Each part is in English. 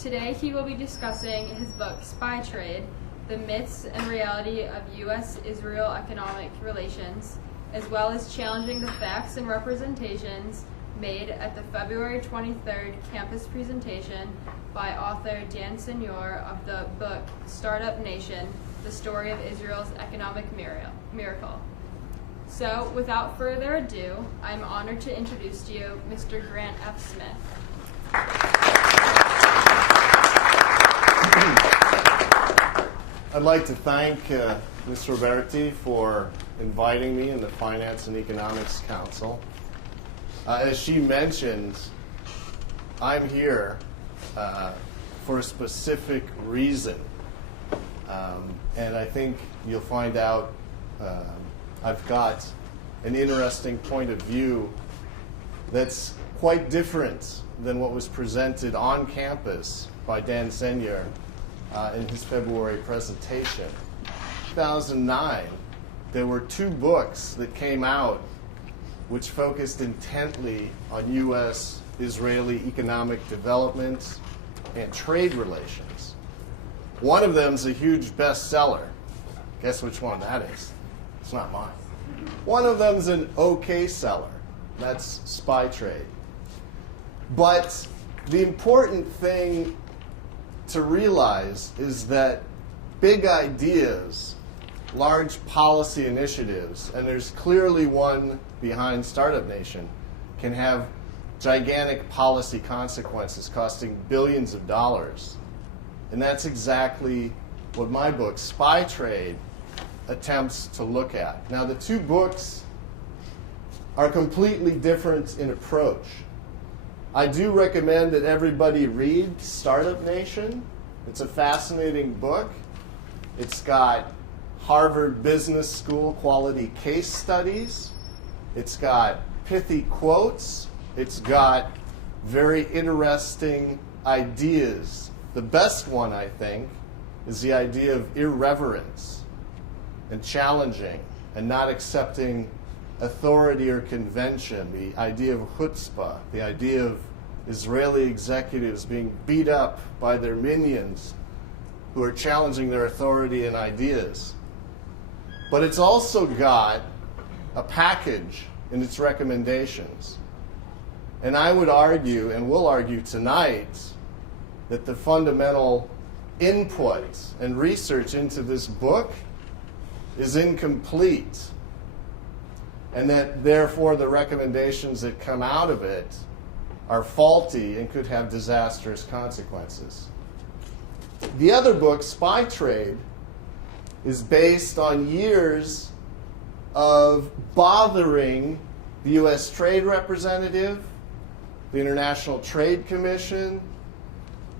Today he will be discussing his book, Spy Trade, The Myths and Reality of U.S.-Israel Economic Relations, as well as challenging the facts and representations made at the February 23rd campus presentation by author Dan Senor of the book Startup Nation, The Story of Israel's Economic Miracle. So, without further ado, I'm honored to introduce to you Mr. Grant F. Smith. I'd like to thank Ms. Roberti for inviting me in the Finance and Economics Council. As she mentioned, I'm here for a specific reason. And I think you'll find out I've got an interesting point of view that's quite different than what was presented on campus by Dan Senor in his February presentation. In 2009, there were two books that came out which focused intently on U.S.-Israeli economic development and trade relations. One of them is a huge bestseller. Guess which one that is? It's not mine. One of them is an okay seller. That's Spy Trade. But the important thing to realize is that big ideas, large policy initiatives, and there's clearly one behind Startup Nation, can have gigantic policy consequences costing billions of dollars. And that's exactly what my book, Spy Trade, attempts to look at. Now, the two books are completely different in approach. I do recommend that everybody read Startup Nation. It's a fascinating book. It's got Harvard Business School quality case studies. It's got pithy quotes. It's got very interesting ideas. The best one, I think, is the idea of irreverence and challenging and not accepting authority or convention, the idea of chutzpah, the idea of Israeli executives being beat up by their minions who are challenging their authority and ideas. But it's also got a package in its recommendations. And I would argue, and will argue tonight, that the fundamental input and research into this book is incomplete, and that therefore the recommendations that come out of it are faulty and could have disastrous consequences. The other book, Spy Trade, is based on years of bothering the U.S. Trade Representative, the International Trade Commission,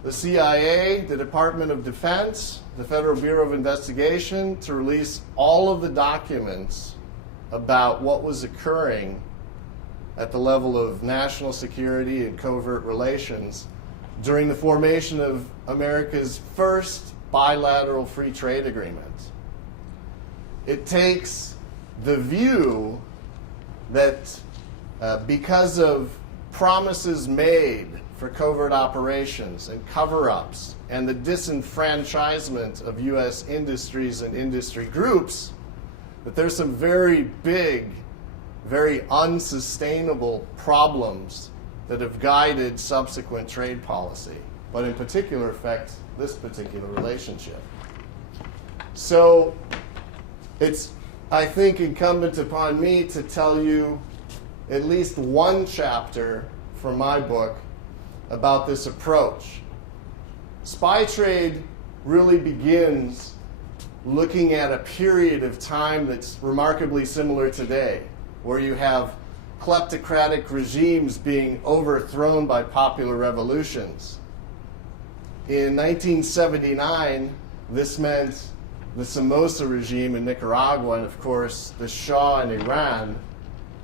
the CIA, the Department of Defense, the Federal Bureau of Investigation, to release all of the documents about what was occurring at the level of national security and covert relations during the formation of America's first bilateral free trade agreement. It takes the view that because of promises made for covert operations and cover-ups and the disenfranchisement of U.S. industries and industry groups, that there's some very big, very unsustainable problems that have guided subsequent trade policy, but in particular affect this particular relationship. So it's, I think, incumbent upon me to tell you at least one chapter from my book about this approach. Spy Trade really begins looking at a period of time that's remarkably similar today, where you have kleptocratic regimes being overthrown by popular revolutions. In 1979, this meant the Somoza regime in Nicaragua and, of course, the Shah in Iran,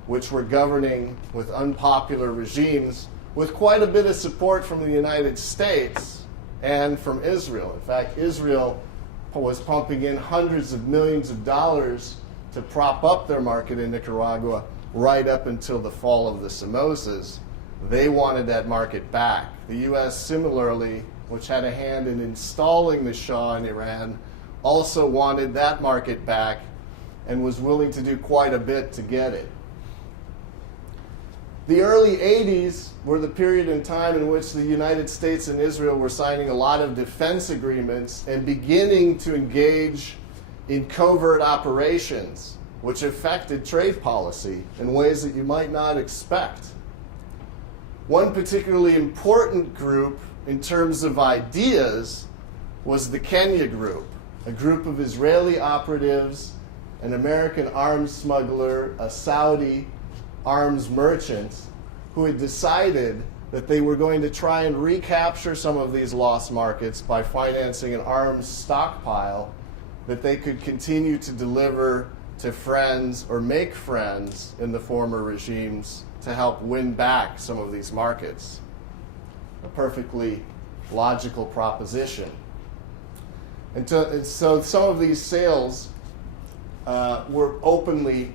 which were governing with unpopular regimes with quite a bit of support from the United States and from Israel. In fact, Israel was pumping in hundreds of millions of dollars to prop up their market in Nicaragua right up until the fall of the Somozas. They wanted that market back. The U.S. similarly which had a hand in installing the Shah in Iran, also wanted that market back and was willing to do quite a bit to get it. The early 80s were the period in time in which the United States and Israel were signing a lot of defense agreements and beginning to engage in covert operations, which affected trade policy in ways that you might not expect. One particularly important group in terms of ideas was the Kenya group, a group of Israeli operatives, an American arms smuggler, a Saudi arms merchant, who had decided that they were going to try and recapture some of these lost markets by financing an arms stockpile that they could continue to deliver to friends or make friends in the former regimes to help win back some of these markets. A perfectly logical proposition. And so some of these sales were openly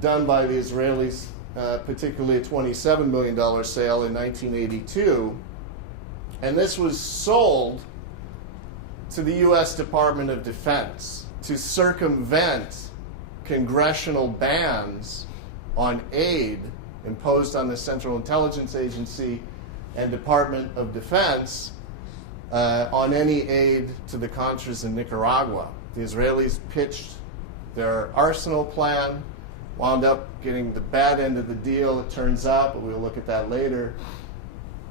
done by the Israelis, particularly a $27 million sale in 1982. And this was sold to the U.S. Department of Defense to circumvent congressional bans on aid imposed on the Central Intelligence Agency and Department of Defense on any aid to the Contras in Nicaragua. The Israelis pitched their arsenal plan, wound up getting the bad end of the deal, it turns out, but we'll look at that later.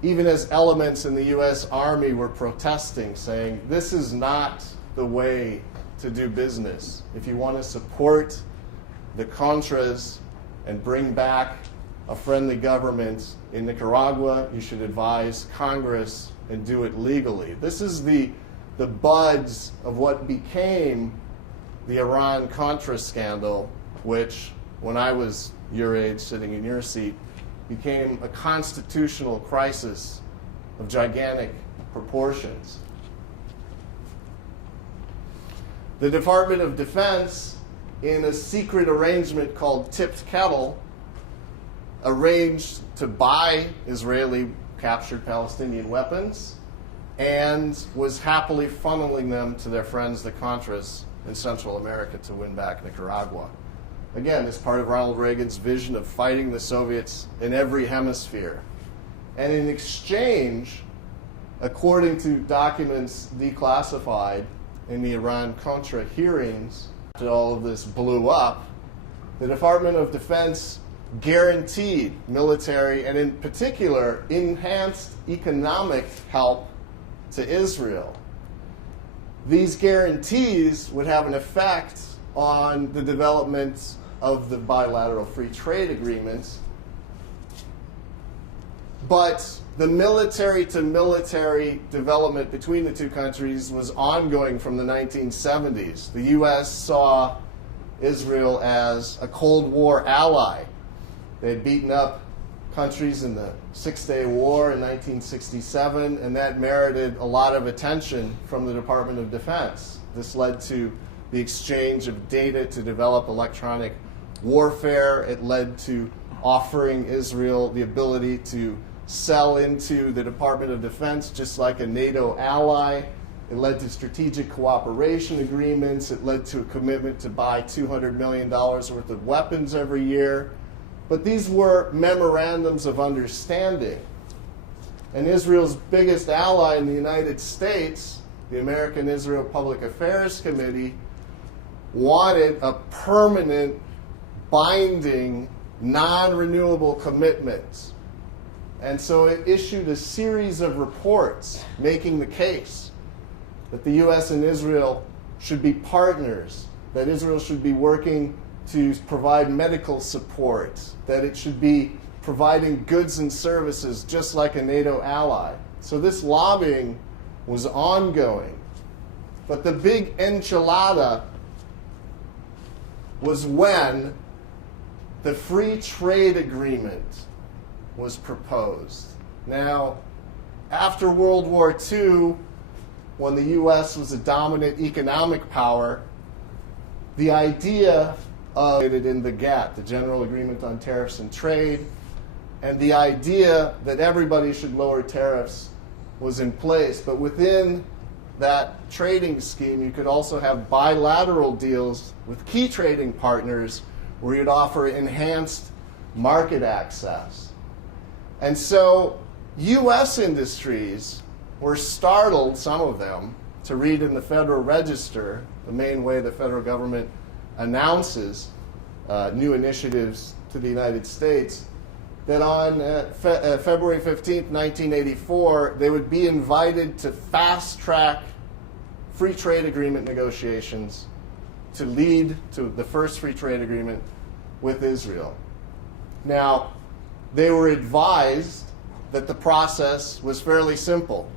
Even as elements in the U.S. Army were protesting, saying, this is not the way to do business. If you want to support the Contras and bring back a friendly government in Nicaragua, you should advise Congress and do it legally. This is the buds of what became the Iran-Contra scandal, which, when I was your age, sitting in your seat, became a constitutional crisis of gigantic proportions. The Department of Defense, in a secret arrangement called Tipped Kettle, arranged to buy Israeli captured Palestinian weapons and was happily funneling them to their friends, the Contras, in Central America to win back Nicaragua. Again, as part of Ronald Reagan's vision of fighting the Soviets in every hemisphere. And in exchange, according to documents declassified in the Iran-Contra hearings, after all of this blew up, the Department of Defense guaranteed military and, in particular, enhanced economic help to Israel. These guarantees would have an effect on the development of the bilateral free trade agreements, but the military-to-military development between the two countries was ongoing from the 1970s. The U.S. saw Israel as a Cold War ally. They had beaten up countries in the Six-Day War in 1967, and that merited a lot of attention from the Department of Defense. This led to the exchange of data to develop electronic warfare. It led to offering Israel the ability to sell into the Department of Defense just like a NATO ally. It led to strategic cooperation agreements. It led to a commitment to buy $200 million worth of weapons every year. But these were memorandums of understanding. And Israel's biggest ally in the United States, the American Israel Public Affairs Committee, wanted a permanent, binding, non-renewable commitment. And so it issued a series of reports making the case that the U.S. and Israel should be partners, that Israel should be working to provide medical support, that it should be providing goods and services just like a NATO ally. So this lobbying was ongoing. But the big enchilada was when the free trade agreement was proposed. Now, after World War II, when the U.S. was a dominant economic power, the idea of it in the GATT, the General Agreement on Tariffs and Trade, and the idea that everybody should lower tariffs was in place, but within that trading scheme, you could also have bilateral deals with key trading partners where you'd offer enhanced market access. And so U.S. industries were startled, some of them, to read in the Federal Register, the main way the federal government announces new initiatives to the United States, that on February 15th, 1984, they would be invited to fast-track free trade agreement negotiations to lead to the first free trade agreement with Israel. Now, they were advised that the process was fairly simple.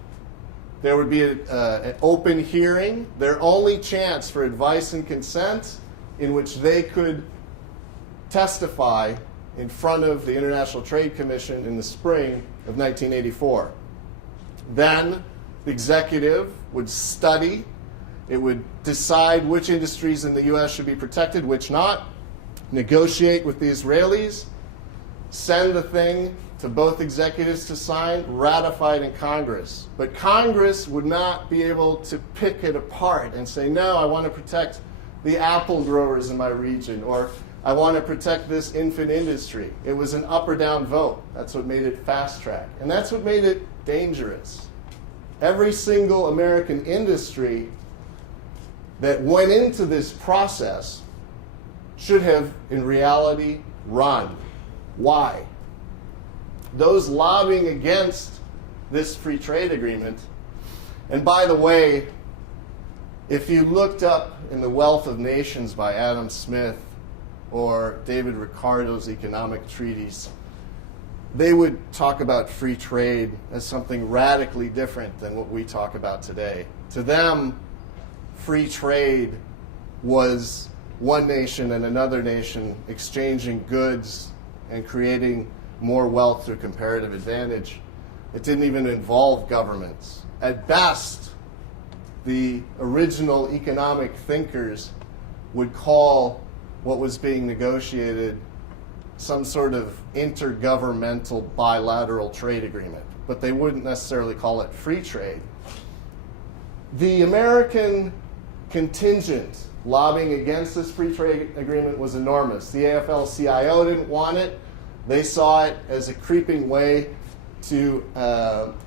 There would be an open hearing, their only chance for advice and consent, in which they could testify in front of the International Trade Commission in the spring of 1984. Then the executive would study, it would decide which industries in the U.S. should be protected, which not, negotiate with the Israelis, send the thing to both executives to sign, ratified in Congress. But Congress would not be able to pick it apart and say, no, I want to protect the apple growers in my region, or I want to protect this infant industry. It was an up or down vote. That's what made it fast track. And that's what made it dangerous. Every single American industry that went into this process should have, in reality, run. Why? Those lobbying against this free trade agreement, and by the way, if you looked up in The Wealth of Nations by Adam Smith or David Ricardo's economic treatise, they would talk about free trade as something radically different than what we talk about today. To them, free trade was one nation and another nation exchanging goods and creating more wealth through comparative advantage. It didn't even involve governments. At best, the original economic thinkers would call what was being negotiated some sort of intergovernmental bilateral trade agreement, but they wouldn't necessarily call it free trade. The American contingent lobbying against this free trade agreement was enormous. The AFL-CIO didn't want it. They saw it as a creeping way to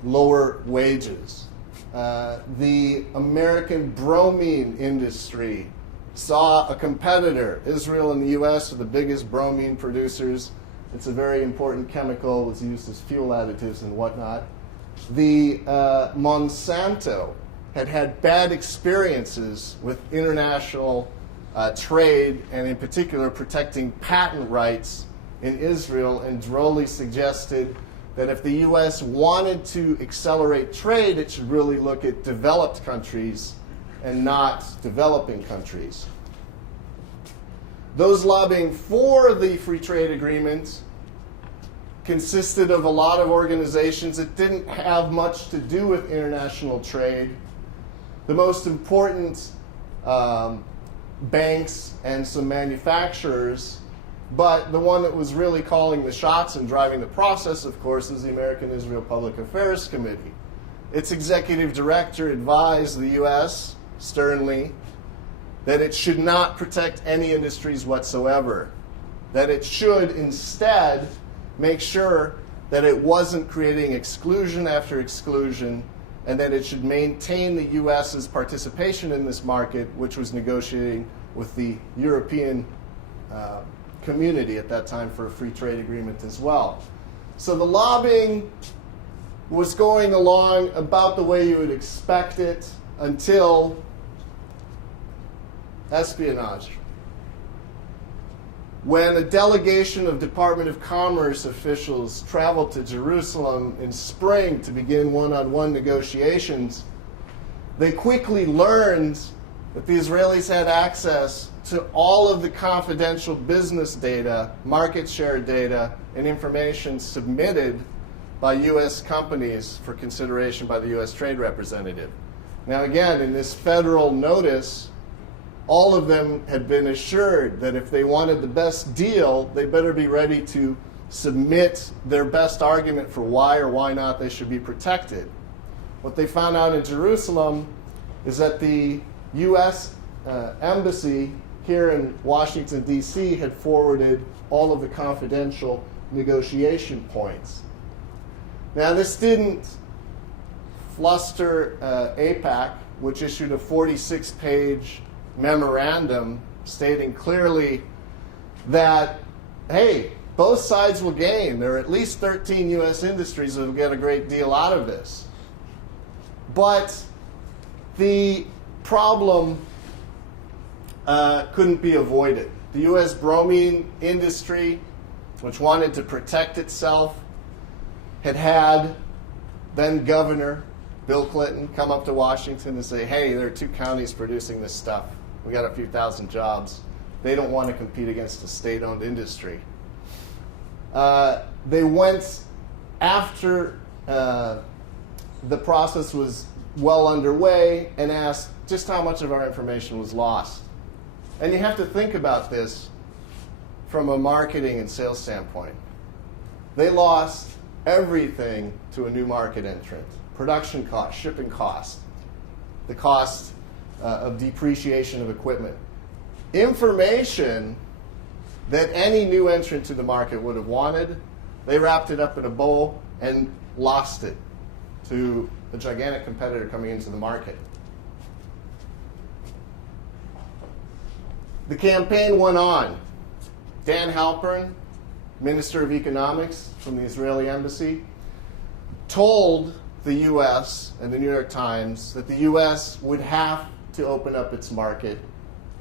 lower wages. The American bromine industry saw a competitor. Israel and the U.S. are the biggest bromine producers. It's a very important chemical. It's used as fuel additives and whatnot. The Monsanto had bad experiences with international trade, and in particular protecting patent rights in Israel, and drolly suggested that if the U.S. wanted to accelerate trade, it should really look at developed countries and not developing countries. Those lobbying for the free trade agreement consisted of a lot of organizations that didn't have much to do with international trade. The most important banks and some manufacturers, but the one that was really calling the shots and driving the process, of course, is the American Israel Public Affairs Committee. Its executive director advised the U.S. sternly that it should not protect any industries whatsoever, that it should instead make sure that it wasn't creating exclusion after exclusion, and that it should maintain the U.S.'s participation in this market, which was negotiating with the European community at that time for a free trade agreement as well. So the lobbying was going along about the way you would expect it until espionage. When a delegation of Department of Commerce officials traveled to Jerusalem in spring to begin one-on-one negotiations, they quickly learned that the Israelis had access to all of the confidential business data, market share data, and information submitted by U.S. companies for consideration by the U.S. Trade Representative. Now again, in this federal notice, all of them had been assured that if they wanted the best deal, they better be ready to submit their best argument for why or why not they should be protected. what they found out in Jerusalem is that the U.S. Embassy here in Washington, D.C. had forwarded all of the confidential negotiation points. Now, this didn't fluster AIPAC, which issued a 46-page memorandum stating clearly that, hey, both sides will gain. There are at least 13 U.S. industries that will get a great deal out of this. But the problem couldn't be avoided. The U.S. bromine industry, which wanted to protect itself, had then Governor Bill Clinton come up to Washington and say, hey, there are 2 counties producing this stuff. We got a few thousand jobs. They don't want to compete against a state-owned industry. They went after the process was well underway and asked just how much of our information was lost. And you have to think about this from a marketing and sales standpoint. They lost everything to a new market entrant. Production cost, shipping cost, the cost of depreciation of equipment. Information that any new entrant to the market would have wanted, they wrapped it up in a bow and lost it to a gigantic competitor coming into the market. The campaign went on. Dan Halpern, Minister of Economics from the Israeli Embassy, told the U.S. and the New York Times that the U.S. would have to open up its market.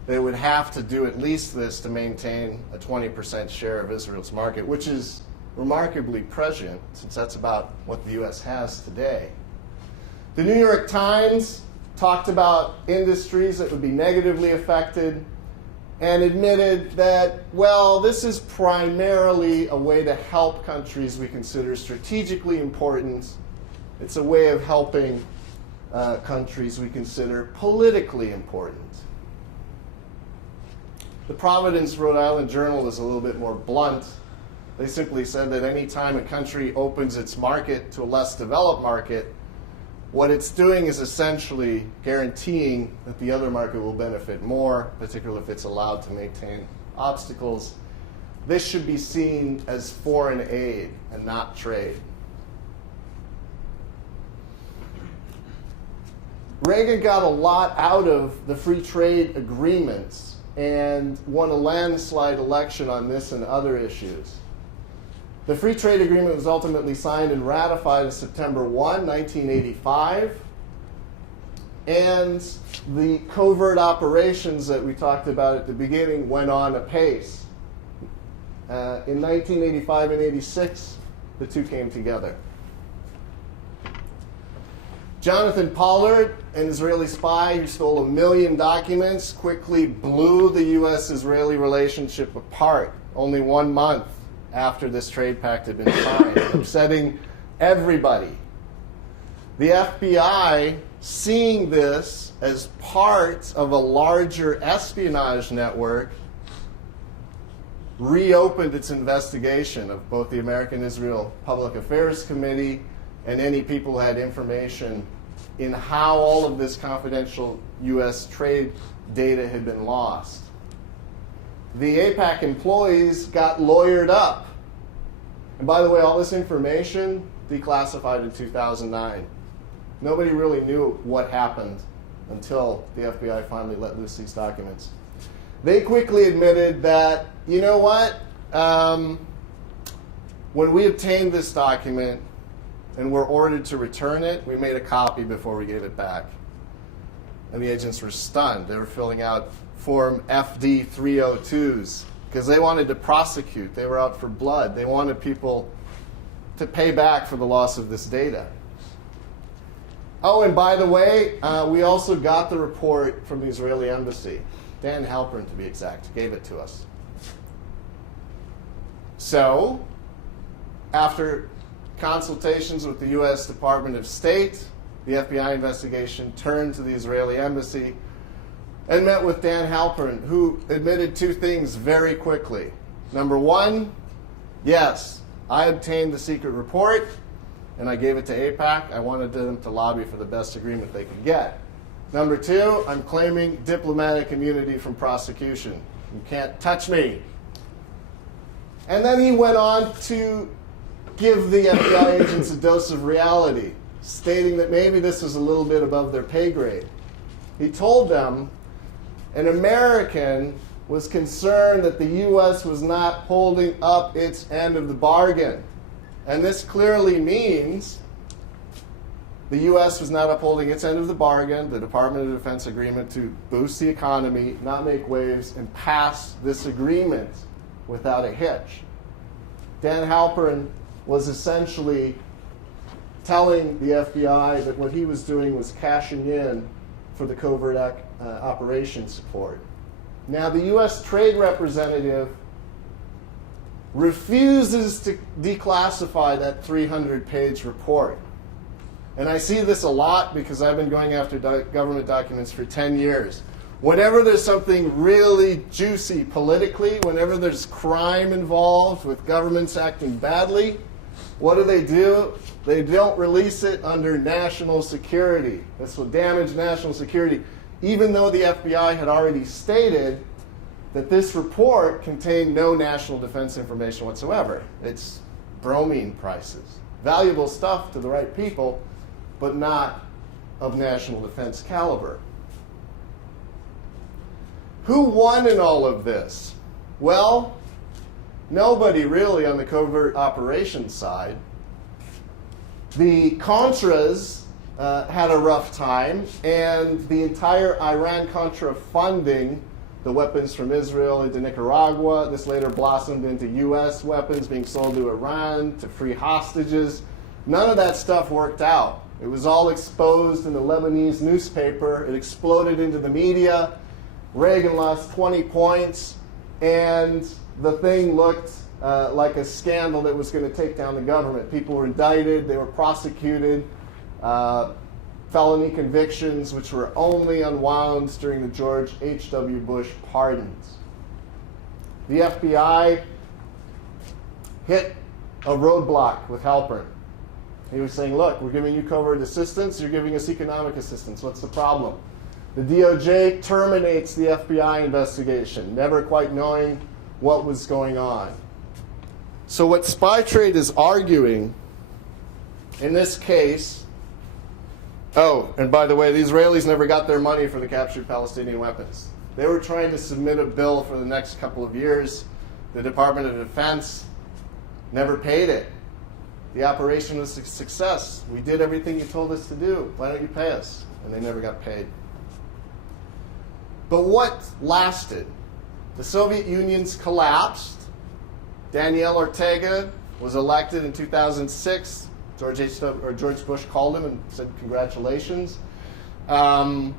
They would have to do at least this to maintain a 20% share of Israel's market, which is remarkably prescient, since that's about what the U.S. has today. The New York Times talked about industries that would be negatively affected and admitted that, well, this is primarily a way to help countries we consider strategically important. It's a way of helping countries we consider politically important. The Providence, Rhode Island Journal is a little bit more blunt. They simply said that any time a country opens its market to a less developed market, what it's doing is essentially guaranteeing that the other market will benefit more, particularly if it's allowed to maintain obstacles. This should be seen as foreign aid and not trade. Reagan got a lot out of the free trade agreements and won a landslide election on this and other issues. The free trade agreement was ultimately signed and ratified on September 1, 1985. And the covert operations that we talked about at the beginning went on apace. In 1985 and 86, the two came together. Jonathan Pollard, an Israeli spy who stole 1 million documents, quickly blew the U.S.-Israeli relationship apart only 1 month after this trade pact had been signed, upsetting everybody. The FBI, seeing this as part of a larger espionage network, reopened its investigation of both the American Israel Public Affairs Committee and any people who had information in how all of this confidential U.S. trade data had been lost. The AIPAC employees got lawyered up. And by the way, all this information declassified in 2009. Nobody really knew what happened until the FBI finally let loose these documents. They quickly admitted that, you know what, when we obtained this document and were ordered to return it, we made a copy before we gave it back. And the agents were stunned. They were filling out Form FD 302s because they wanted to prosecute. They were out for blood. They wanted people to pay back for the loss of this data. Oh, and by the way, we also got the report from the Israeli embassy. Dan Halpern, to be exact, gave it to us. So, after consultations with the U.S. Department of State, the FBI investigation turned to the Israeli embassy and met with Dan Halpern, who admitted two things very quickly. Number one, yes, I obtained the secret report. and I gave it to AIPAC. I wanted them to lobby for the best agreement they could get. Number two, I'm claiming diplomatic immunity from prosecution. You can't touch me. And then he went on to give the FBI agents a dose of reality, stating that maybe this was a little bit above their pay grade. He told them an American was concerned that the U.S. was not holding up its end of the bargain. And this clearly means the U.S. was not upholding its end of the bargain, the Department of Defense agreement to boost the economy, not make waves, and pass this agreement without a hitch. Dan Halpern was essentially telling the FBI that what he was doing was cashing in for the covert operation support. Now, the U.S. Trade Representative refuses to declassify that 300-page report. And I see this a lot because I've been going after government documents for 10 years. Whenever there's something really juicy politically, whenever there's crime involved with governments acting badly, what do? They don't release it under national security. This will damage national security, even though the FBI had already stated that this report contained no national defense information whatsoever. It's bromine prices. Valuable stuff to the right people, but not of national defense caliber. Who won in all of this? Well, nobody really on the covert operations side. The Contras had a rough time, and the entire Iran-Contra funding, the weapons from Israel into Nicaragua, this later blossomed into U.S. weapons being sold to Iran, to free hostages. None of that stuff worked out. It was all exposed in the Lebanese newspaper. It exploded into the media. Reagan lost 20 points, and the thing looked like a scandal that was going to take down the government. People were indicted, they were prosecuted, felony convictions, which were only unwound during the George H.W. Bush pardons. The FBI hit a roadblock with Halpern. He was saying, look, we're giving you covert assistance, you're giving us economic assistance. What's the problem? The DOJ terminates the FBI investigation, never quite knowing what was going on. So what Spy Trade is arguing in this case, oh, and by the way, the Israelis never got their money for the captured Palestinian weapons. They were trying to submit a bill for the next couple of years. The Department of Defense never paid it. The operation was a success. We did everything you told us to do. Why don't you pay us? And they never got paid. But what lasted? The Soviet Union's collapsed. Daniel Ortega was elected in 2006. George Bush called him and said, congratulations. All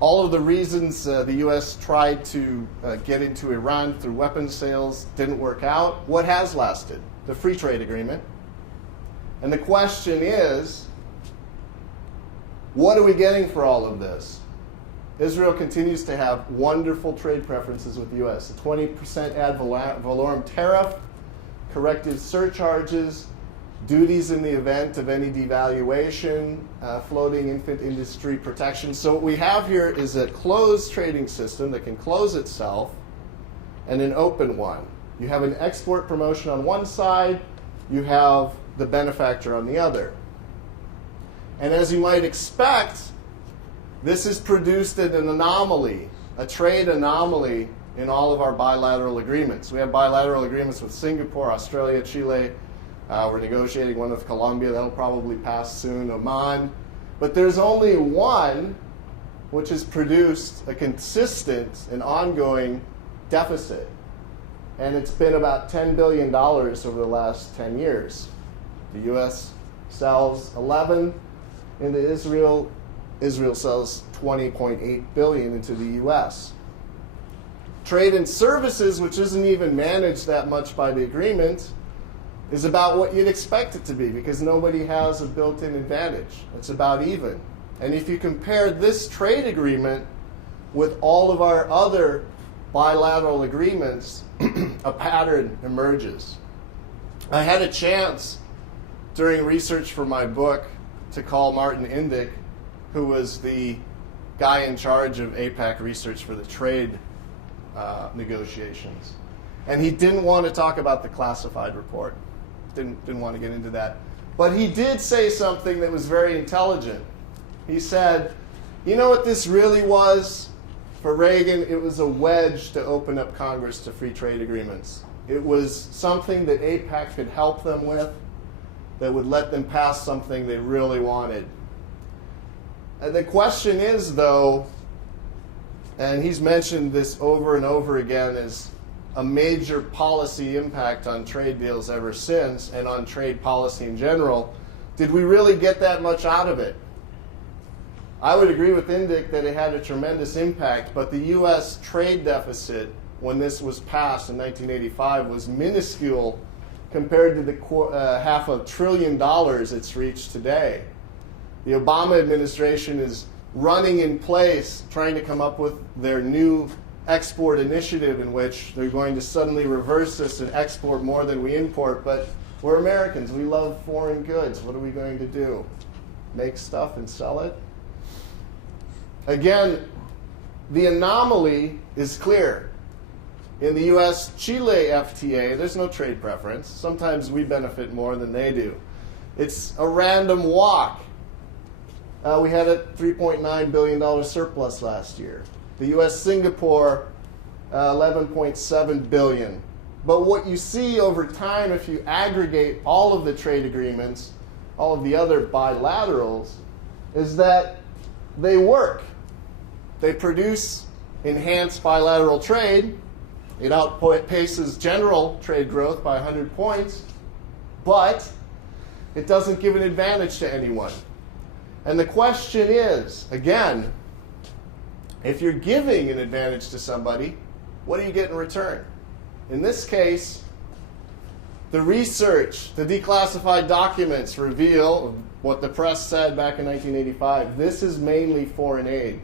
of the reasons the U.S. tried to get into Iran through weapons sales didn't work out. What has lasted? The free trade agreement. And the question is, what are we getting for all of this? Israel continues to have wonderful trade preferences with the U.S. A 20% ad valorem tariff, corrective surcharges, duties in the event of any devaluation, floating infant industry protection. So what we have here is a closed trading system that can close itself and an open one. You have an export promotion on one side, you have the benefactor on the other. And as you might expect, this has produced an anomaly, a trade anomaly in all of our bilateral agreements. We have bilateral agreements with Singapore, Australia, Chile. We're negotiating one with Colombia. That'll probably pass soon, Oman. But there's only one which has produced a consistent and ongoing deficit. And it's been about $10 billion over the last 10 years. The U.S. sells 11 into Israel. Israel sells 20.8 billion into the U.S. Trade and services, which isn't even managed that much by the agreement, is about what you'd expect it to be because nobody has a built-in advantage. It's about even. And if you compare this trade agreement with all of our other bilateral agreements, a pattern emerges. I had a chance during research for my book to call Martin Indyk, who was the guy in charge of AIPAC research for the trade negotiations. And he didn't want to talk about the classified report. Didn't want to get into that. But he did say something that was very intelligent. He said, you know what this really was? For Reagan, it was a wedge to open up Congress to free trade agreements. It was something that AIPAC could help them with that would let them pass something they really wanted. And the question is, though, and he's mentioned this over and over again as a major policy impact on trade deals ever since and on trade policy in general, did we really get that much out of it? I would agree with Indyk that it had a tremendous impact, but the U.S. trade deficit when this was passed in 1985 was minuscule compared to the $500 billion it's reached today. The Obama administration is running in place, trying to come up with their new export initiative in which they're going to suddenly reverse this and export more than we import. But we're Americans. We love foreign goods. What are we going to do? Make stuff and sell it? Again, the anomaly is clear. In the U.S.-Chile FTA, there's no trade preference. Sometimes we benefit more than they do. It's a random walk. We had a $3.9 billion surplus last year. The U.S.-Singapore, $11.7 billion. But what you see over time, if you aggregate all of the trade agreements, all of the other bilaterals, is that they work. They produce enhanced bilateral trade. It outpaces general trade growth by 100 points, but it doesn't give an advantage to anyone. And the question is, again, if you're giving an advantage to somebody, what do you get in return? In this case, the research, the declassified documents reveal what the press said back in 1985. This is mainly foreign aid.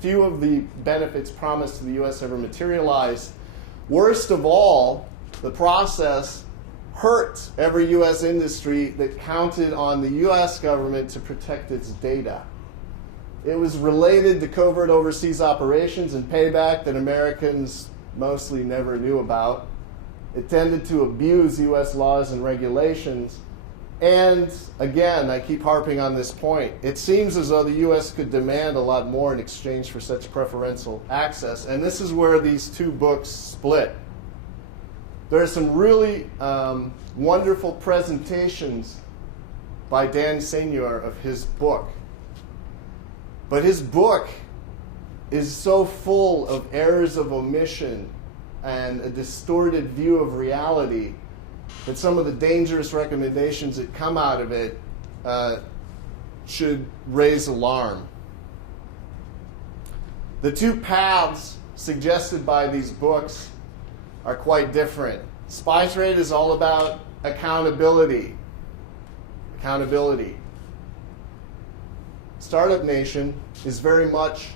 Few of the benefits promised to the U.S. ever materialized. Worst of all, the process hurt every U.S. industry that counted on the U.S. government to protect its data. It was related to covert overseas operations and payback that Americans mostly never knew about. It tended to abuse U.S. laws and regulations. And again, I keep harping on this point. It seems as though the U.S. could demand a lot more in exchange for such preferential access. And this is where these two books split. There are some really wonderful presentations by Dan Senor of his book. But his book is so full of errors of omission and a distorted view of reality that some of the dangerous recommendations that come out of it should raise alarm. The two paths suggested by these books are quite different. Spy trade is all about accountability. Accountability. Startup Nation is very much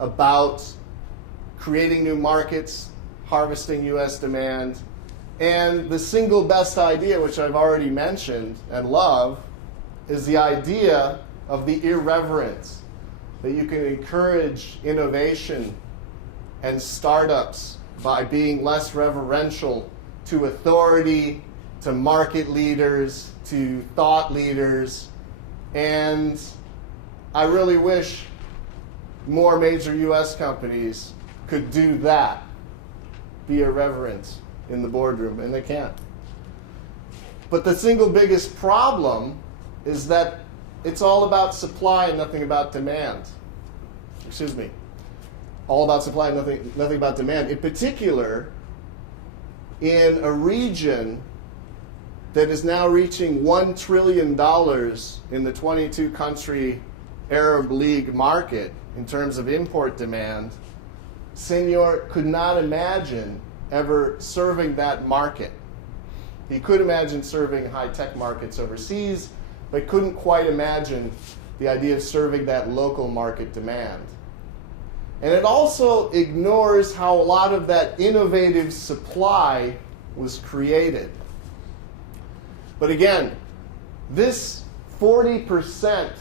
about creating new markets, harvesting U.S. demand, and the single best idea, which I've already mentioned and love, is the idea of the irreverence, that you can encourage innovation and startups by being less reverential to authority, to market leaders, to thought leaders. And I really wish more major U.S. companies could do that, be irreverent in the boardroom, and they can't. But the single biggest problem is that it's all about supply and nothing about demand. Excuse me. All about supply and nothing about demand. In particular, in a region that is now reaching $1 trillion in the 22-country Arab League market in terms of import demand, Senor could not imagine ever serving that market. He could imagine serving high-tech markets overseas, but couldn't quite imagine the idea of serving that local market demand. And it also ignores how a lot of that innovative supply was created. But again, this 40%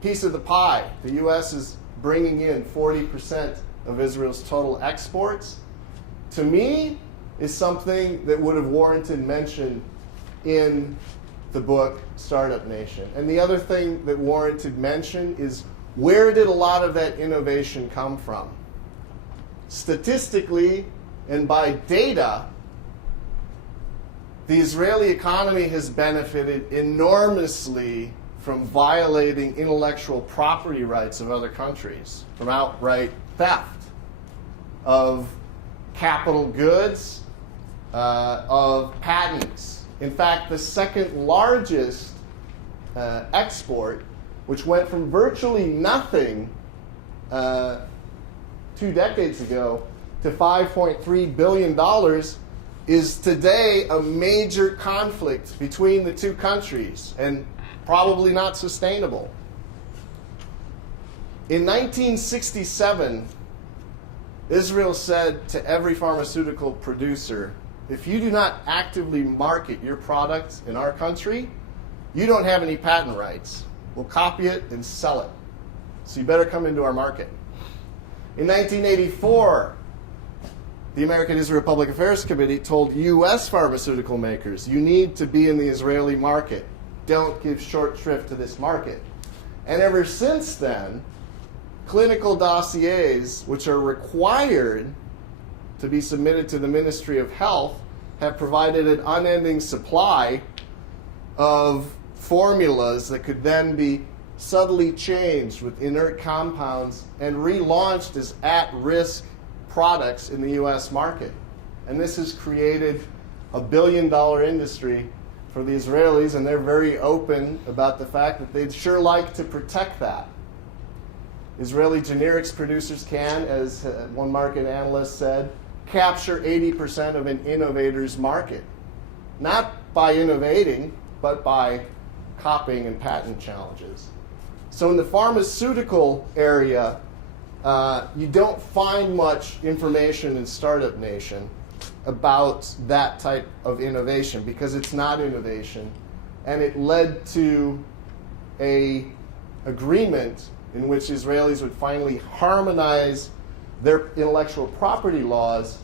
piece of the pie, the U.S. is bringing in 40% of Israel's total exports, to me, is something that would have warranted mention in the book Startup Nation. And the other thing that warranted mention is, where did a lot of that innovation come from? Statistically and by data, the Israeli economy has benefited enormously from violating intellectual property rights of other countries, from outright theft of capital goods, of patents. In fact, the second largest export, which went from virtually nothing 2 decades ago to $5.3 billion, is today a major conflict between the two countries and probably not sustainable. In 1967, Israel said to every pharmaceutical producer, if you do not actively market your product in our country, you don't have any patent rights. We'll copy it and sell it. So you better come into our market. In 1984, the American Israel Public Affairs Committee told U.S. pharmaceutical makers, you need to be in the Israeli market. Don't give short shrift to this market. And ever since then, clinical dossiers, which are required to be submitted to the Ministry of Health, have provided an unending supply of formulas that could then be subtly changed with inert compounds and relaunched as at-risk products in the U.S. market. And this has created a billion-dollar industry for the Israelis, and they're very open about the fact that they'd sure like to protect that. Israeli generics producers can, as one market analyst said, capture 80% of an innovator's market. Not by innovating, but by copying and patent challenges. So in the pharmaceutical area, you don't find much information in Startup Nation about that type of innovation because it's not innovation. And it led to an agreement in which Israelis would finally harmonize their intellectual property laws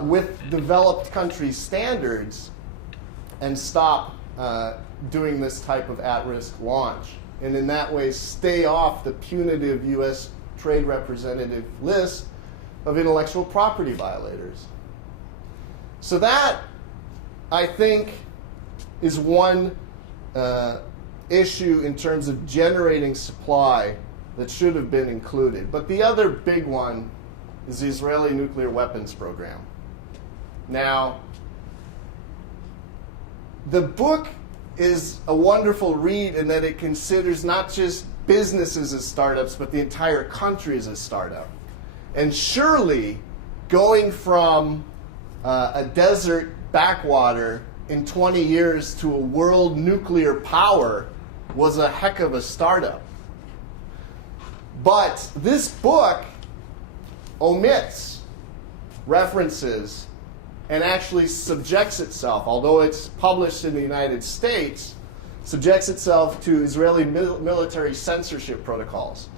with developed country standards and stop doing this type of at-risk launch. And in that way, stay off the punitive U.S. Trade Representative list of intellectual property violators. So that, I think, is one issue in terms of generating supply that should have been included. But the other big one is the Israeli nuclear weapons program. Now, the book is a wonderful read in that it considers not just businesses as startups, but the entire country as a startup. And surely, going from a desert backwater in 20 years to a world nuclear power was a heck of a startup. But this book omits references and actually subjects itself, although it's published in the United States, subjects itself to Israeli military censorship protocols.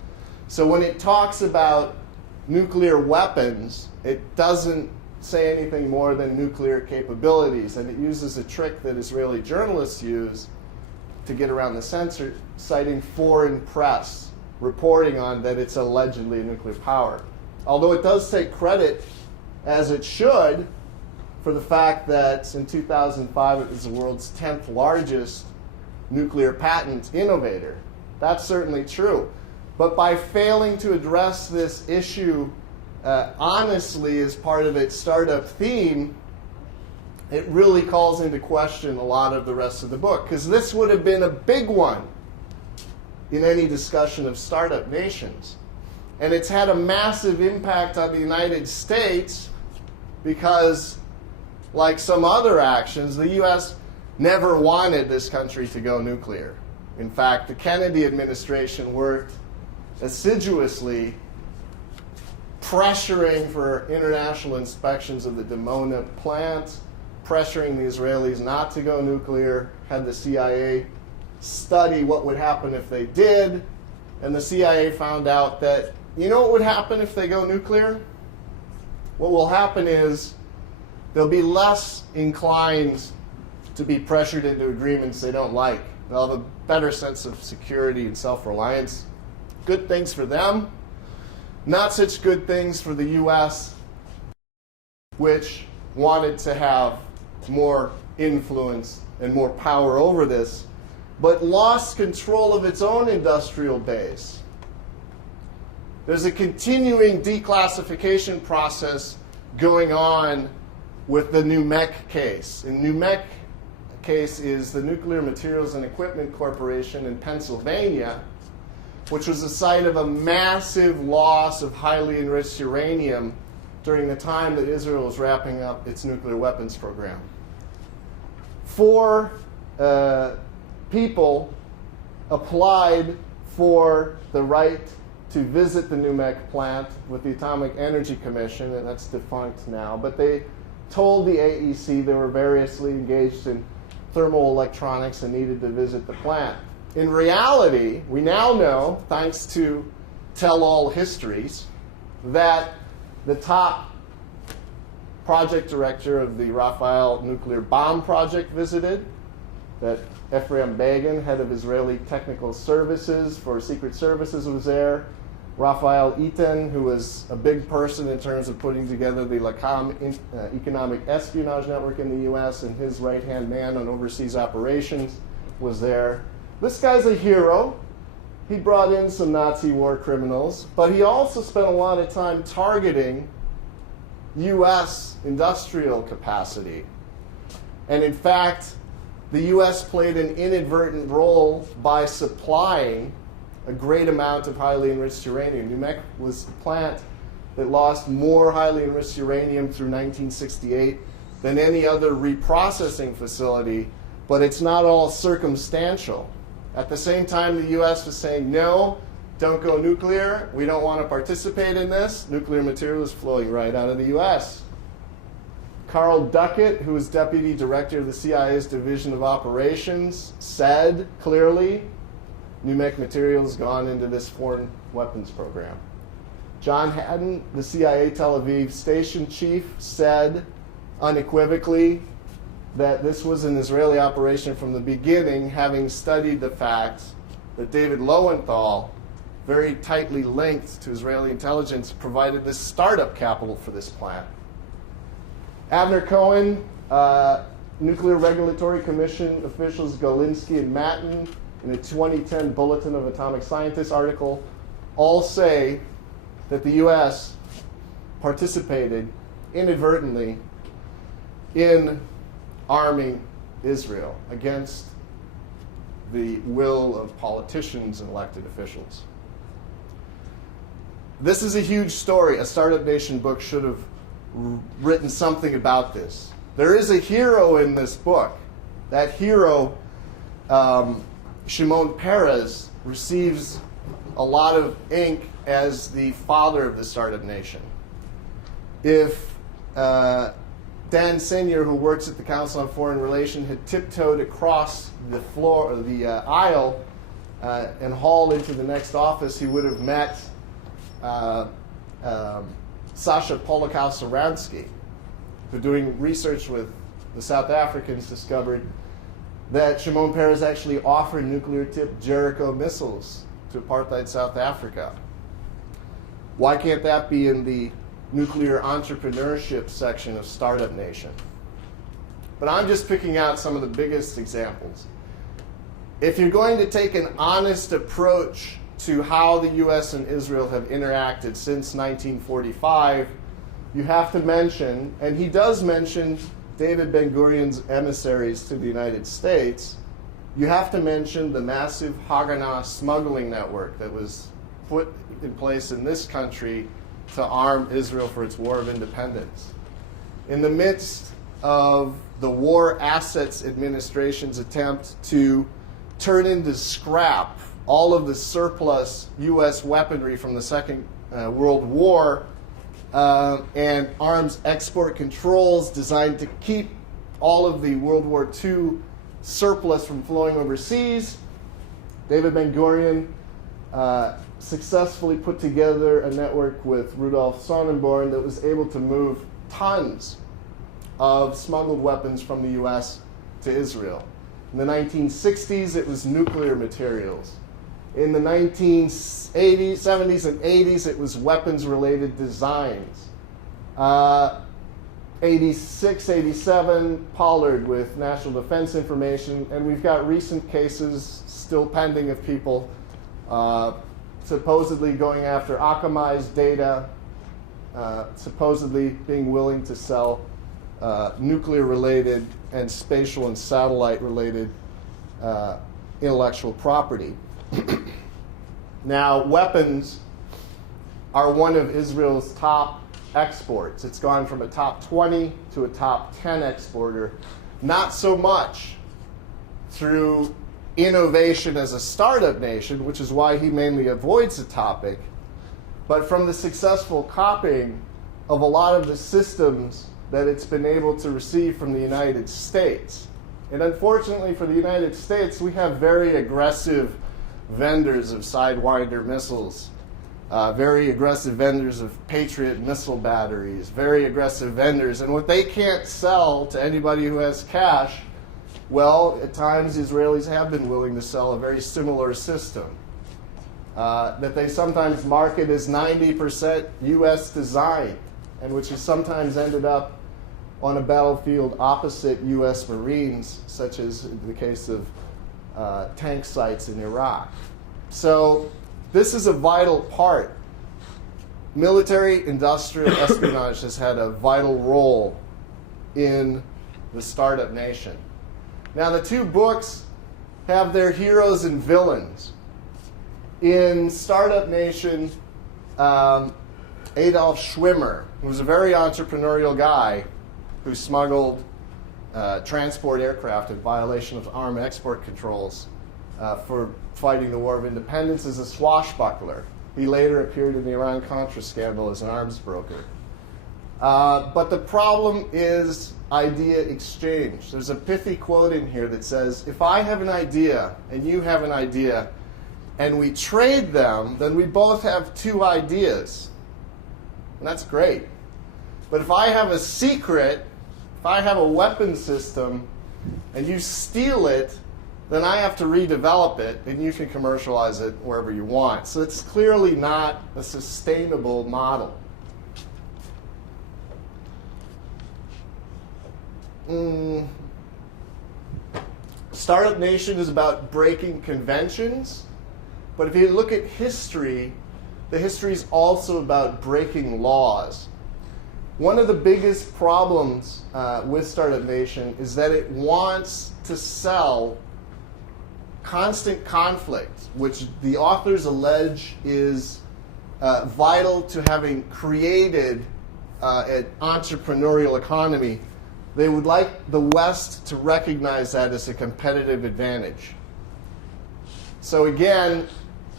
So when it talks about nuclear weapons, it doesn't say anything more than nuclear capabilities, and it uses a trick that Israeli journalists use to get around the censor, citing foreign press reporting on that it's allegedly a nuclear power. Although it does take credit, as it should, for the fact that in 2005 it was the world's 10th largest nuclear patent innovator. That's certainly true. But by failing to address this issue honestly as part of its startup theme, it really calls into question a lot of the rest of the book, because this would have been a big one in any discussion of startup nations. And it's had a massive impact on the United States because, like some other actions, the U.S. never wanted this country to go nuclear. In fact, the Kennedy administration worked assiduously pressuring for international inspections of the Dimona plant, pressuring the Israelis not to go nuclear, had the CIA study what would happen if they did, and the CIA found out that, you know what would happen if they go nuclear? What will happen is they'll be less inclined to be pressured into agreements they don't like. They'll have a better sense of security and self-reliance. Good things for them, not such good things for the U.S., which wanted to have more influence and more power over this, but lost control of its own industrial base. There's a continuing declassification process going on with the NUMEC case. And NUMEC case is the Nuclear Materials and Equipment Corporation in Pennsylvania, which was the site of a massive loss of highly enriched uranium during the time that Israel was wrapping up its nuclear weapons program. 4 people applied for the right to visit the NUMEC plant with the Atomic Energy Commission, and that's defunct now, but they told the AEC they were variously engaged in thermoelectronics and needed to visit the plant. In reality, we now know, thanks to tell-all histories, that the top project director of the Rafael nuclear bomb project visited, that Ephraim Begin, head of Israeli technical services for Secret Services, was there. Raphael Eaton, who was a big person in terms of putting together the LACOM economic espionage network in the U.S., and his right-hand man on overseas operations was there. This guy's a hero. He brought in some Nazi war criminals, but he also spent a lot of time targeting U.S. industrial capacity. And in fact, the U.S. played an inadvertent role by supplying a great amount of highly enriched uranium. NUMEC was the plant that lost more highly enriched uranium through 1968 than any other reprocessing facility, but it's not all circumstantial. At the same time, the U.S. was saying, no, don't go nuclear. We don't want to participate in this. Nuclear material is flowing right out of the U.S. Carl Duckett, who was deputy director of the CIA's Division of Operations, said clearly, NUMEC material has gone into this foreign weapons program. John Haddon, the CIA Tel Aviv station chief, said unequivocally that this was an Israeli operation from the beginning, having studied the fact that David Lowenthal, very tightly linked to Israeli intelligence, provided the startup capital for this plant. Abner Cohen, Nuclear Regulatory Commission officials Galinsky and Matten, in a 2010 Bulletin of Atomic Scientists article, all say that the U.S. participated inadvertently in arming Israel against the will of politicians and elected officials. This is a huge story. A Startup Nation book should have written something about this. There is a hero in this book. That hero, Shimon Peres, receives a lot of ink as the father of the Startup Nation. If Dan Senor, who works at the Council on Foreign Relations, had tiptoed across the floor, the aisle, and hauled into the next office, he would have met Sasha Polakov-Saransky, who, doing research with the South Africans, discovered that Shimon Peres actually offered nuclear-tipped Jericho missiles to apartheid South Africa. Why can't that be in the nuclear entrepreneurship section of Startup Nation? But I'm just picking out some of the biggest examples. If you're going to take an honest approach to how the U.S. and Israel have interacted since 1945, you have to mention, and he does mention David Ben-Gurion's emissaries to the United States, you have to mention the massive Haganah smuggling network that was put in place in this country to arm Israel for its war of independence. In the midst of the War Assets Administration's attempt to turn into scrap all of the surplus U.S. weaponry from the Second World War and arms export controls designed to keep all of the World War II surplus from flowing overseas, David Ben-Gurion successfully put together a network with Rudolf Sonnenborn that was able to move tons of smuggled weapons from the US to Israel. In the 1960s, it was nuclear materials. In the 1980s, 70s, and 80s, it was weapons-related designs. 86, 87, Pollard with National Defense Information, and we've got recent cases still pending of people supposedly going after Akamai's data, supposedly being willing to sell nuclear-related and spatial and satellite-related intellectual property. Now, weapons are one of Israel's top exports. It's gone from a top 20 to a top 10 exporter. Not so much through innovation as a startup nation, which is why he mainly avoids the topic, but from the successful copying of a lot of the systems that it's been able to receive from the United States. And unfortunately for the United States, we have very aggressive vendors of Sidewinder missiles, very aggressive vendors of Patriot missile batteries, very aggressive vendors. And what they can't sell to anybody who has cash, well, at times Israelis have been willing to sell a very similar system that they sometimes market as 90% US design, and which has sometimes ended up on a battlefield opposite US Marines, such as in the case of tank sites in Iraq. So this is a vital part. Military industrial espionage has had a vital role in the startup nation. Now, the two books have their heroes and villains. In Startup Nation, Adolf Schwimmer, who was a very entrepreneurial guy who smuggled transport aircraft in violation of arms export controls for fighting the War of Independence as a swashbuckler. He later appeared in the Iran-Contra scandal as an arms broker. But the problem is idea exchange. There's a pithy quote in here that says, if I have an idea and you have an idea and we trade them, then we both have two ideas. And that's great. But if I have a secret, if I have a weapon system and you steal it, then I have to redevelop it and you can commercialize it wherever you want. So it's clearly not a sustainable model. Startup Nation is about breaking conventions, but if you look at history, the history is also about breaking laws. One of the biggest problems with Startup Nation is that it wants to sell constant conflict, which the authors allege is vital to having created an entrepreneurial economy. They would like the West to recognize that as a competitive advantage. So again,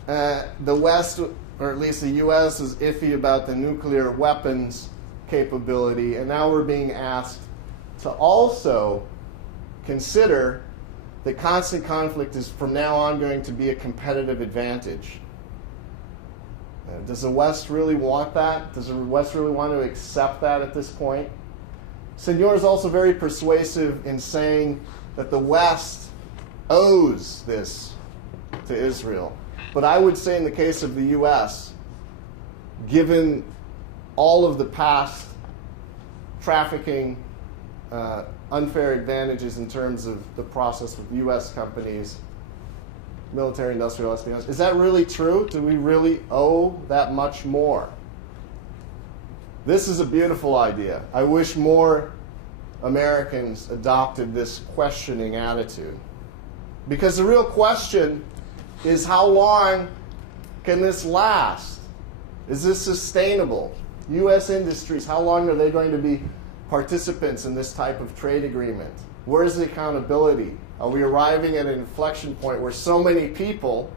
the West, or at least the US, is iffy about the nuclear weapons capability, and now we're being asked to also consider that constant conflict is from now on going to be a competitive advantage. Does the West really want that? Does the West really want to accept that at this point? Senor is also very persuasive in saying that the West owes this to Israel. But I would say in the case of the US, given all of the past trafficking unfair advantages in terms of the process with US companies, military industrial espionage, is that really true? Do we really owe that much more? This is a beautiful idea. I wish more Americans adopted this questioning attitude. Because the real question is, how long can this last? Is this sustainable? U.S. industries, how long are they going to be participants in this type of trade agreement? Where is the accountability? Are we arriving at an inflection point where so many people,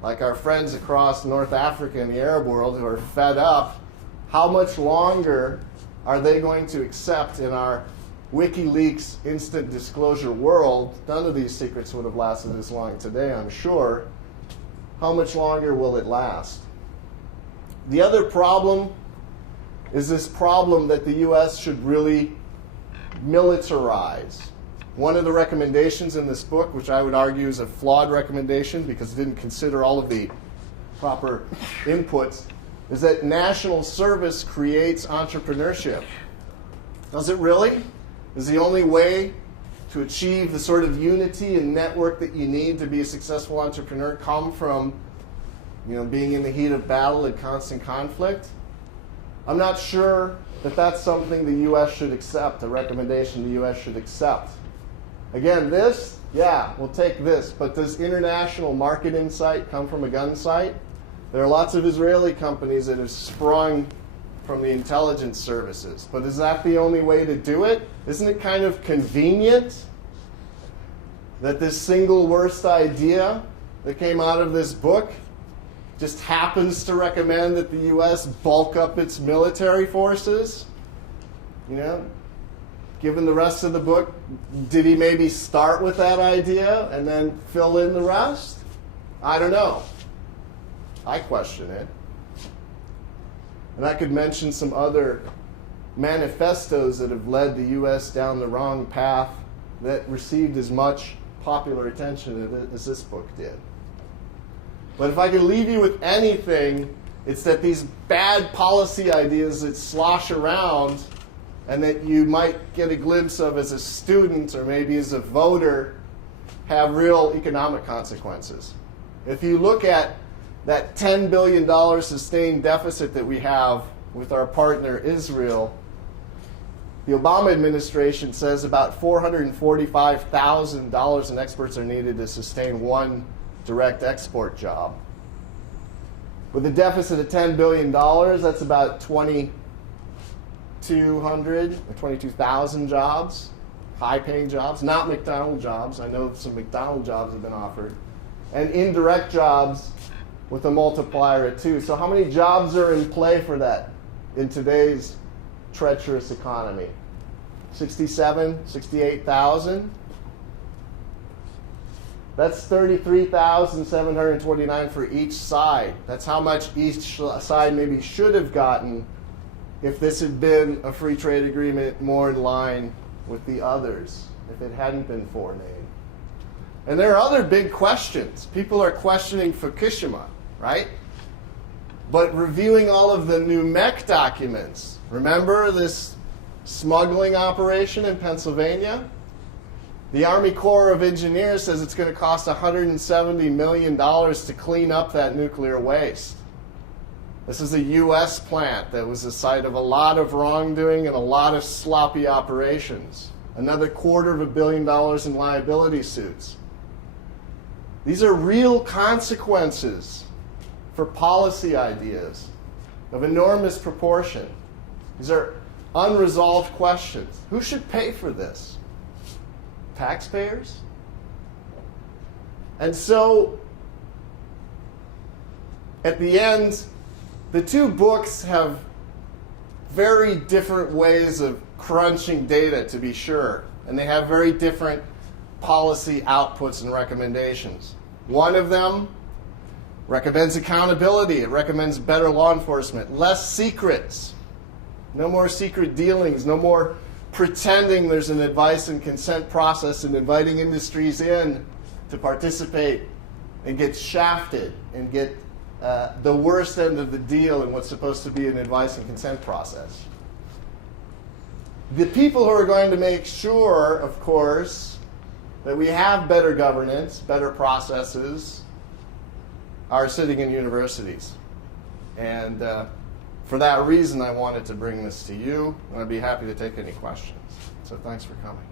like our friends across North Africa and the Arab world, who are fed up, how much longer are they going to accept in our WikiLeaks instant disclosure world, none of these secrets would have lasted as long today, I'm sure. How much longer will it last? The other problem is this problem that the U.S. should really militarize. One of the recommendations in this book, which I would argue is a flawed recommendation because it didn't consider all of the proper inputs, is that national service creates entrepreneurship. Does it really? Is the only way to achieve the sort of unity and network that you need to be a successful entrepreneur come from, being in the heat of battle and constant conflict? I'm not sure that that's something the U.S. should accept, a recommendation the U.S. should accept. Again, this, yeah, we'll take this, but does international market insight come from a gun sight? There are lots of Israeli companies that have sprung from the intelligence services, but is that the only way to do it? Isn't it kind of convenient that this single worst idea that came out of this book just happens to recommend that the U.S. bulk up its military forces? Given the rest of the book, did he maybe start with that idea and then fill in the rest? I don't know. I question it. And I could mention some other manifestos that have led the U.S. down the wrong path that received as much popular attention as this book did. But if I could leave you with anything, it's that these bad policy ideas that slosh around and that you might get a glimpse of as a student or maybe as a voter have real economic consequences. If you look at that $10 billion sustained deficit that we have with our partner Israel, the Obama administration says about $445,000 in exports are needed to sustain one direct export job. With a deficit of $10 billion, that's about 2,200 or 22,000 jobs, high-paying jobs, not McDonald's jobs. I know some McDonald's jobs have been offered. And indirect jobs with a multiplier of 2. So how many jobs are in play for that in today's treacherous economy? 67, 68,000? That's 33,729 for each side. That's how much each side maybe should have gotten if this had been a free trade agreement more in line with the others, if it hadn't been forenade. And there are other big questions. People are questioning Fukushima, right? But reviewing all of the new MEC documents, remember this smuggling operation in Pennsylvania? The Army Corps of Engineers says it's going to cost $170 million to clean up that nuclear waste. This is a U.S. plant that was the site of a lot of wrongdoing and a lot of sloppy operations. Another $250 million in liability suits. These are real consequences for policy ideas of enormous proportion. These are unresolved questions. Who should pay for this? Taxpayers? And so, at the end, the two books have very different ways of crunching data, to be sure. And they have very different policy outputs and recommendations. One of them recommends accountability. It recommends better law enforcement, less secrets, no more secret dealings, no more pretending there's an advice and consent process and inviting industries in to participate and get shafted and get the worst end of the deal in what's supposed to be an advice and consent process. The people who are going to make sure, of course, that we have better governance, better processes, are sitting in universities. And for that reason, I wanted to bring this to you, and I'd be happy to take any questions. So thanks for coming.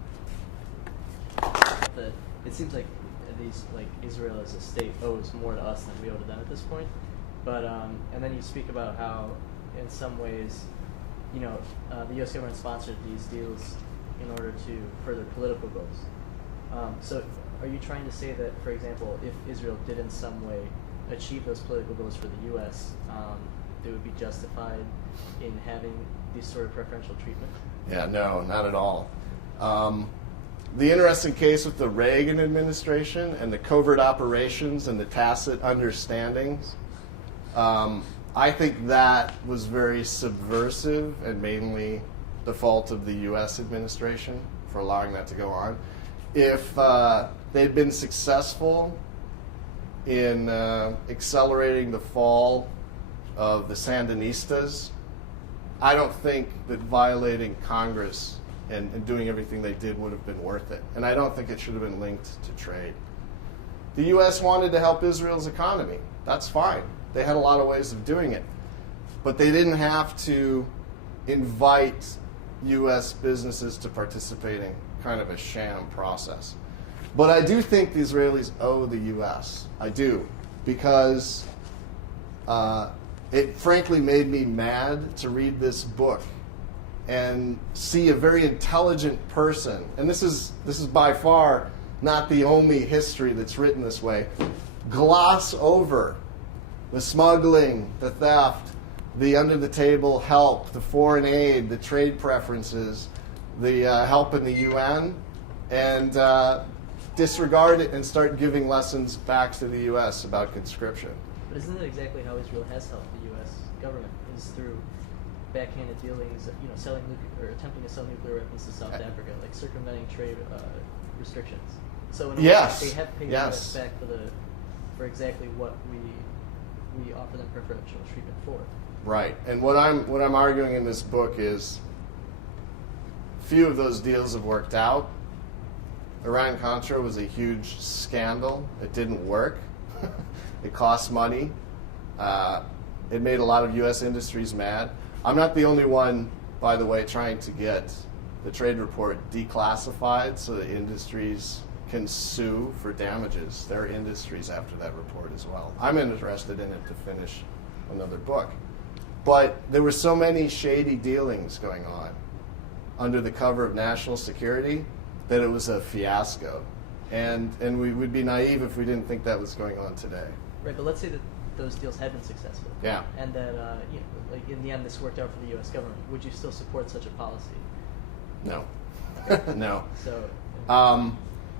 It seems like Israel as a state owes more to us than we owe to them at this point. But and then you speak about how, in some ways, the U.S. government sponsored these deals in order to further political goals. So are you trying to say that, for example, if Israel did in some way achieve those political goals for the U.S., they would be justified in having this sort of preferential treatment? Yeah, no, not at all. The interesting case with the Reagan administration and the covert operations and the tacit understandings, I think that was very subversive and mainly the fault of the U.S. administration for allowing that to go on. If they'd been successful in accelerating the fall of the Sandinistas, I don't think that violating Congress and doing everything they did would have been worth it. And I don't think it should have been linked to trade. The U.S. wanted to help Israel's economy. That's fine. They had a lot of ways of doing it. But they didn't have to invite U.S. businesses to participate in kind of a sham process. But I do think the Israelis owe the U.S. I do, because it frankly made me mad to read this book and see a very intelligent person, and this is by far not the only history that's written this way, gloss over the smuggling, the theft, the under-the-table help, the foreign aid, the trade preferences, the help in the UN, and disregard it and start giving lessons back to the U.S. about conscription. But isn't that exactly how Israel has helped the U.S. government? Is through backhanded dealings, selling or attempting to sell nuclear weapons to South Africa, like circumventing trade restrictions. So in a way, they have paid us back for exactly what we offer them preferential treatment for. Right, and what I'm arguing in this book is few of those deals have worked out. Iran-Contra was a huge scandal. It didn't work. It cost money. It made a lot of U.S. industries mad. I'm not the only one, by the way, trying to get the trade report declassified so that industries can sue for damages. There are industries after that report as well. I'm interested in it to finish another book. But there were so many shady dealings going on under the cover of national security that it was a fiasco. And we would be naive if we didn't think that was going on today. Right, but let's say that those deals had been successful. Yeah. And that, like in the end, this worked out for the U.S. government. Would you still support such a policy? No. No. So.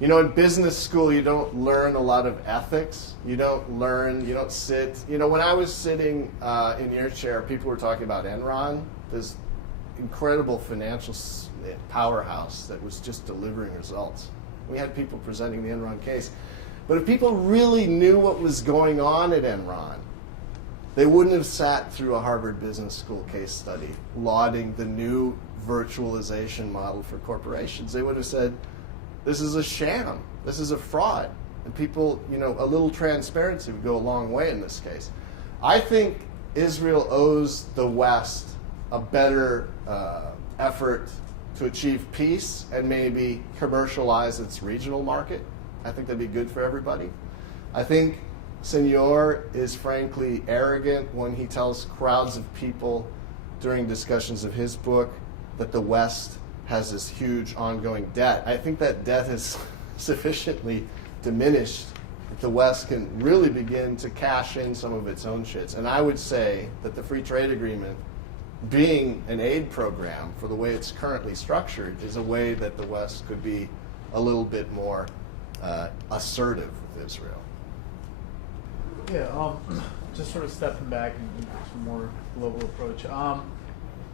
In business school, you don't learn a lot of ethics. You don't sit. When I was sitting in your chair, people were talking about Enron, this incredible financial powerhouse that was just delivering results. We had people presenting the Enron case. But if people really knew what was going on at Enron, they wouldn't have sat through a Harvard Business School case study lauding the new virtualization model for corporations. They would have said, this is a sham. This is a fraud. And people, a little transparency would go a long way in this case. I think Israel owes the West a better effort to achieve peace and maybe commercialize its regional market. I think that'd be good for everybody. I think Senor is frankly arrogant when he tells crowds of people during discussions of his book that the West has this huge ongoing debt. I think that debt has sufficiently diminished that the West can really begin to cash in some of its own shits. And I would say that the free trade agreement, being an aid program for the way it's currently structured, is a way that the West could be a little bit more assertive with Israel. Yeah, just sort of stepping back and some more global approach.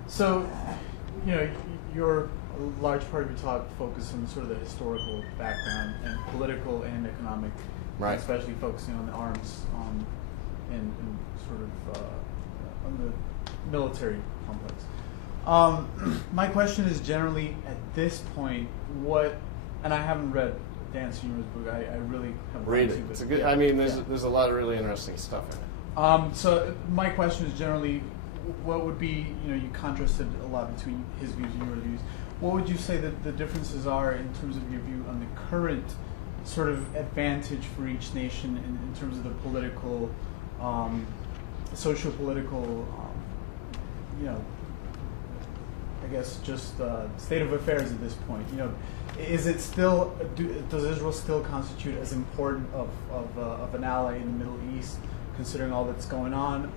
So, your large part of your talk focused on sort of the historical background and political and economic, right? Especially focusing on the arms and sort of on the military complex. My question is generally at this point, and I haven't read Dan Senor's book. I really haven't read it. It's a good. I mean, there's a lot of really interesting stuff in it. So my question is generally, what would be, you contrasted a lot between his views and your views. What would you say that the differences are in terms of your view on the current sort of advantage for each nation in terms of the political, socio-political, I guess just state of affairs at this point? Is it still? Does Israel still constitute as important of an ally in the Middle East, considering all that's going on?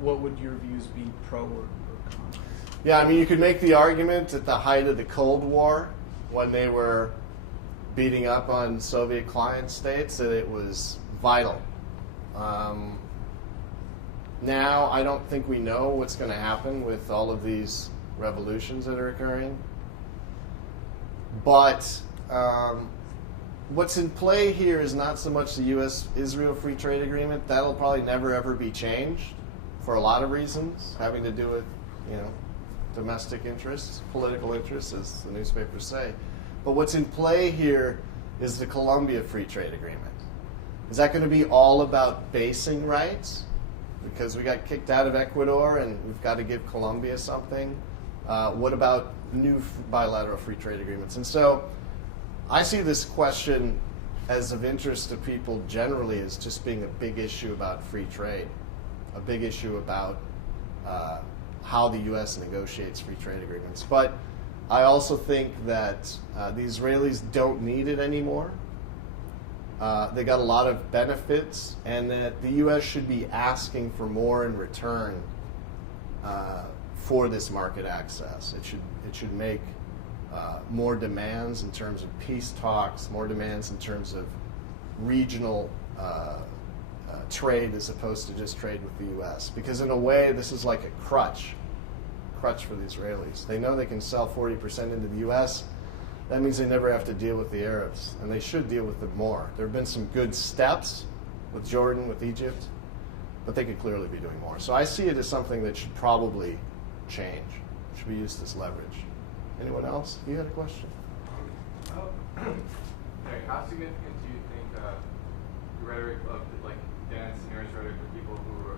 What would your views be, pro or con? Yeah, I mean, you could make the argument at the height of the Cold War when they were beating up on Soviet client states that it was vital. Now, I don't think we know what's going to happen with all of these revolutions that are occurring. But what's in play here is not so much the U.S.-Israel Free Trade Agreement. That'll probably never, ever be changed for a lot of reasons, having to do with, domestic interests, political interests, as the newspapers say. But what's in play here is the Colombia Free Trade Agreement. Is that going to be all about basing rights? Because we got kicked out of Ecuador and we've got to give Colombia something. What about new bilateral free trade agreements? And so I see this question as of interest to people generally as just being a big issue about free trade, a big issue about how the U.S. negotiates free trade agreements. But I also think that the Israelis don't need it anymore. They got a lot of benefits, and that the U.S. should be asking for more in return for this market access. It should make more demands in terms of peace talks, more demands in terms of regional trade as opposed to just trade with the U.S. Because in a way, this is like a crutch for the Israelis. They know they can sell 40% into the U.S. That means they never have to deal with the Arabs, and they should deal with them more. There have been some good steps with Jordan, with Egypt, but they could clearly be doing more. So I see it as something that should probably change, should be used as leverage. Anyone else? You had a question? How significant do you think the rhetoric of Dan and Senor's rhetoric for people who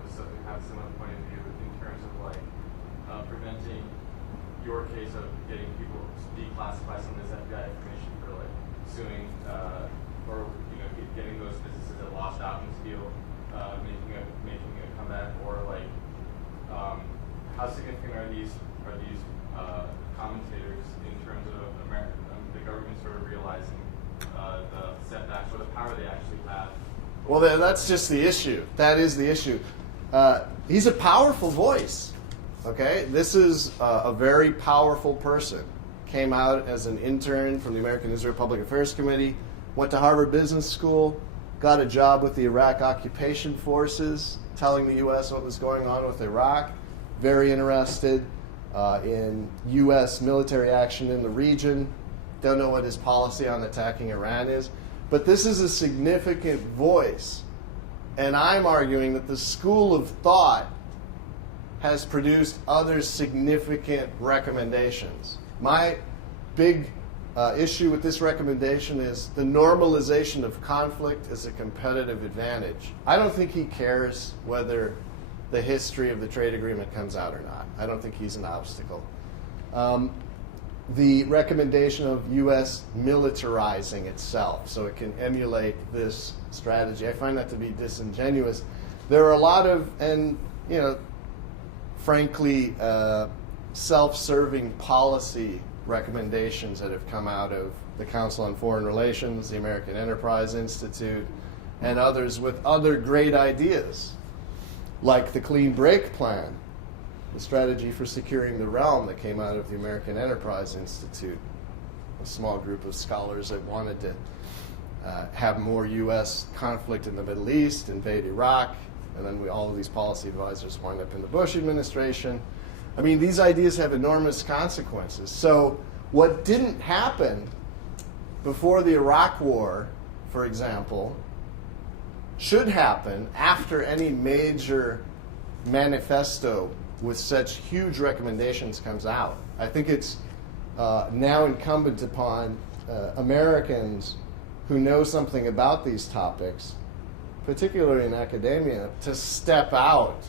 have a similar point of view in terms of preventing your case of getting people to declassify some of this FBI information for suing or getting those businesses that lost out in this deal making a comeback, or how significant are these commentators in terms of the government sort of realizing the setbacks or the power they actually have? Well, that's just the issue. That is the issue. He's a powerful voice. Okay, this is a very powerful person. Came out as an intern from the American Israel Public Affairs Committee, went to Harvard Business School, got a job with the Iraq occupation forces, telling the U.S. what was going on with Iraq. Very interested in U.S. military action in the region. Don't know what his policy on attacking Iran is. But this is a significant voice. And I'm arguing that the school of thought has produced other significant recommendations. My big issue with this recommendation is the normalization of conflict as a competitive advantage. I don't think he cares whether the history of the trade agreement comes out or not. I don't think he's an obstacle. The recommendation of U.S. militarizing itself so it can emulate this strategy, I find that to be disingenuous. There are a lot of, frankly, self-serving policy recommendations that have come out of the Council on Foreign Relations, the American Enterprise Institute, and others with other great ideas, like the Clean Break Plan, the strategy for securing the realm that came out of the American Enterprise Institute, a small group of scholars that wanted to have more U.S. conflict in the Middle East, invade Iraq, and then all of these policy advisors wind up in the Bush administration. I mean, these ideas have enormous consequences. So what didn't happen before the Iraq War, for example, should happen after any major manifesto with such huge recommendations comes out. I think it's now incumbent upon Americans who know something about these topics, particularly in academia, to step out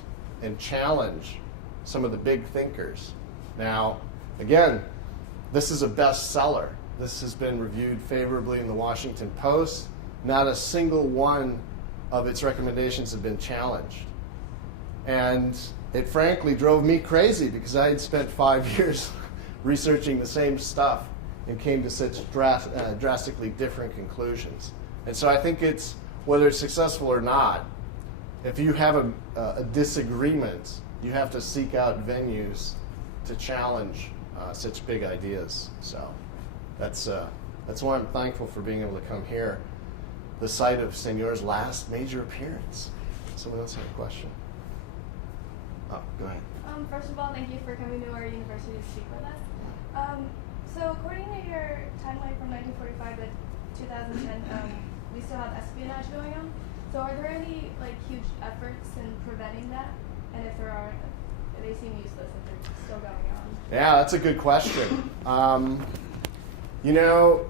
and challenge some of the big thinkers. Now, again, this is a bestseller. This has been reviewed favorably in the Washington Post. Not a single one of its recommendations have been challenged. And it frankly drove me crazy because I had spent 5 years researching the same stuff and came to such drastically different conclusions. And so I think it's, whether it's successful or not, if you have a disagreement, you have to seek out venues to challenge such big ideas. So that's why I'm thankful for being able to come here, the site of Senor's last major appearance. Someone else have a question? Oh, go ahead. First of all, thank you for coming to our university to speak with us. So according to your timeline from 1945 to 2010, we still have espionage going on. So are there any huge efforts in preventing that? And if there are, they seem useless if they're still going on. Yeah, that's a good question. You know,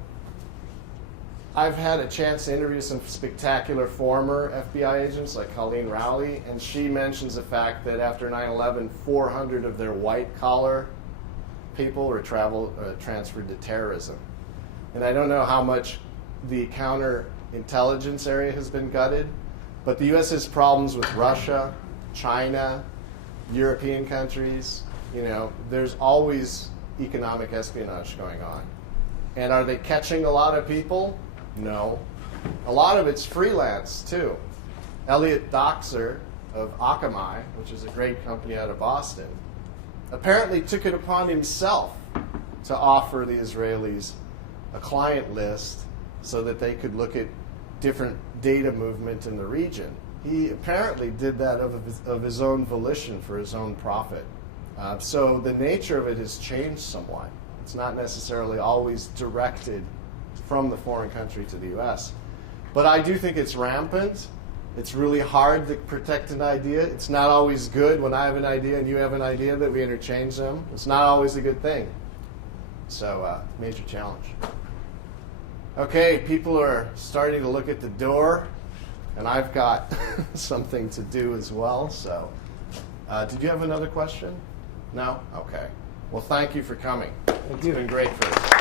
I've had a chance to interview some spectacular former FBI agents like Colleen Rowley, and she mentions the fact that after 9/11, 400 of their white-collar people were transferred to terrorism. And I don't know how much the counterintelligence area has been gutted, but the U.S. has problems with Russia, China, European countries. You know, there's always economic espionage going on. And are they catching a lot of people? No. A lot of it's freelance, too. Elliot Doxer of Akamai, which is a great company out of Boston, apparently took it upon himself to offer the Israelis a client list so that they could look at different data movement in the region. He apparently did that of his own volition for his own profit. So the nature of it has changed somewhat. It's not necessarily always directed from the foreign country to the U.S. But I do think it's rampant. It's really hard to protect an idea. It's not always good when I have an idea and you have an idea that we interchange them. It's not always a good thing. So, major challenge. Okay, people are starting to look at the door, and I've got something to do as well. So, did you have another question? No? Okay. Well, thank you for coming. It's been great for us.